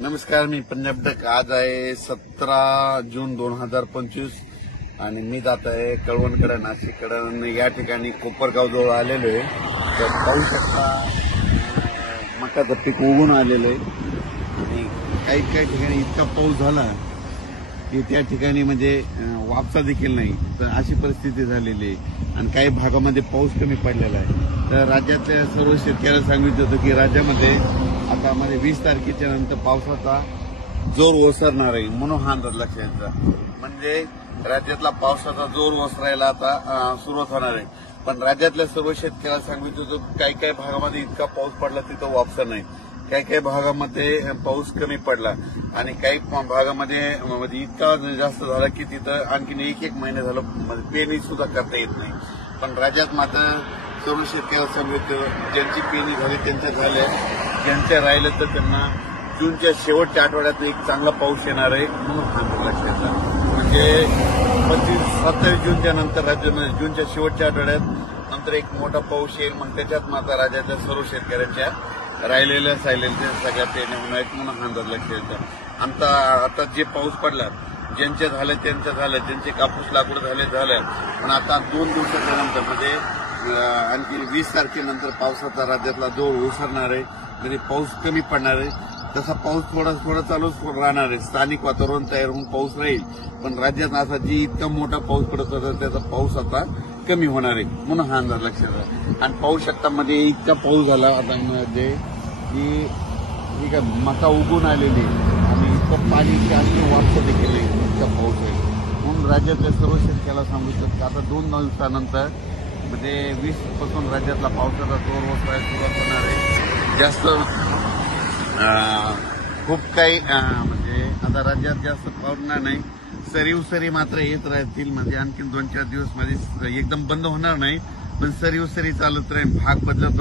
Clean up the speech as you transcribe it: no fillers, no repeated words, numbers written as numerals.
नमस्कार, मी पंजाब डक. आज आहे 17 जून 2025 आणि मी जात आहे कळवणकडे, नाशिककडे. या ठिकाणी कोपरगाव जवळ आलेलो आहे. तर पाहू शकता मकाचं पीक उगून आलेलं आहे आणि काही ठिकाणी इतका पाऊस झाला की त्या ठिकाणी म्हणजे वापसा देखील नाही. तर अशी परिस्थिती झालेली आहे आणि काही भागामध्ये पाऊस कमी पडलेला आहे. तर राज्यातल्या सर्व शेतकऱ्यांना सांगितलं होतं की राज्यामध्ये आता मध्ये 20 तारखेच्या नंतर पावसाचा जोर ओसरणार आहे, म्हणून हा अंदाज लक्षात घ्या. म्हणजे राज्यातला पावसाचा जोर ओसरायला आता सुरुवात होणार आहे. पण राज्यातल्या सर्व शेतकऱ्यांना सांगितलं होतं काही भागामध्ये इतका पाऊस पडला तिथं वापसा नाही, काही भागामध्ये पाऊस कमी पडला आणि काही भागामध्ये म्हणजे इतका जास्त झाला की तिथं आणखीन एक महिने झालं पेरणी सुद्धा करता येत नाही. पण राज्यात मात्र सर्व शेतकऱ्यांना सांगितलं ज्यांची पेरणी झाली त्यांच्या झाल्या, ज्यांच्या राहिलं तर त्यांना जूनच्या शेवटच्या आठवड्यात एक चांगला पाऊस येणार आहे, म्हणून हा लक्षात घ्या. म्हणजे 27 जूनच्या नंतर राज्यामध्ये जूनच्या शेवटच्या आठवड्यात नंतर एक मोठा पाऊस येईल. मग त्याच्यात मात्र राज्याच्या सर्व शेतकऱ्यांच्या राहिलेल्या सगळ्या पेरण्या होणार आहेत, म्हणून हा अंदाज लक्षात घ्या. आता जे पाऊस पडला ज्यांच्या झालं त्यांचं झालं, ज्यांचे कापूस लागवड झालं. पण आता 2 दिवसाच्या नंतर म्हणजे आणखी 20 तारखेनंतर पावसाचा राज्यातला जोर ओसरणार आहे. म्हणजे पाऊस कमी पडणार आहे. तसा पाऊस थोडा चालूच राहणार आहे. स्थानिक वातावरण तयार होऊन पाऊस राहील. पण राज्यात असा जी इतका मोठा पाऊस पडत होता त्याचा पाऊस आता कमी होणार आहे, म्हणून हा अंदाज लक्षात घ्या. आणि पाहू शकता मध्ये इतका पाऊस झाला आता मध्ये की ठीक आहे मका उगून आलेली आणि इतकं पाणी आणखी वापसा देखील नाही, इतका पाऊस आहे. म्हणून राज्यातल्या सर्व शेतकऱ्याला सांगू शकतो की आता 2 दिवसानंतर म्हणजे 20 पासून राज्यातला पावसाचा जोर ओसरायला सुरुवात होणार आहे. जास्त खूप काही म्हणजे आता राज्यात जास्त पडणार नाही, सरी मात्र येत राहतील. म्हणजे आणखी 2-4 दिवस मध्ये एकदम बंद होणार नाही, पण सरी चालत राहील. भाग बदलत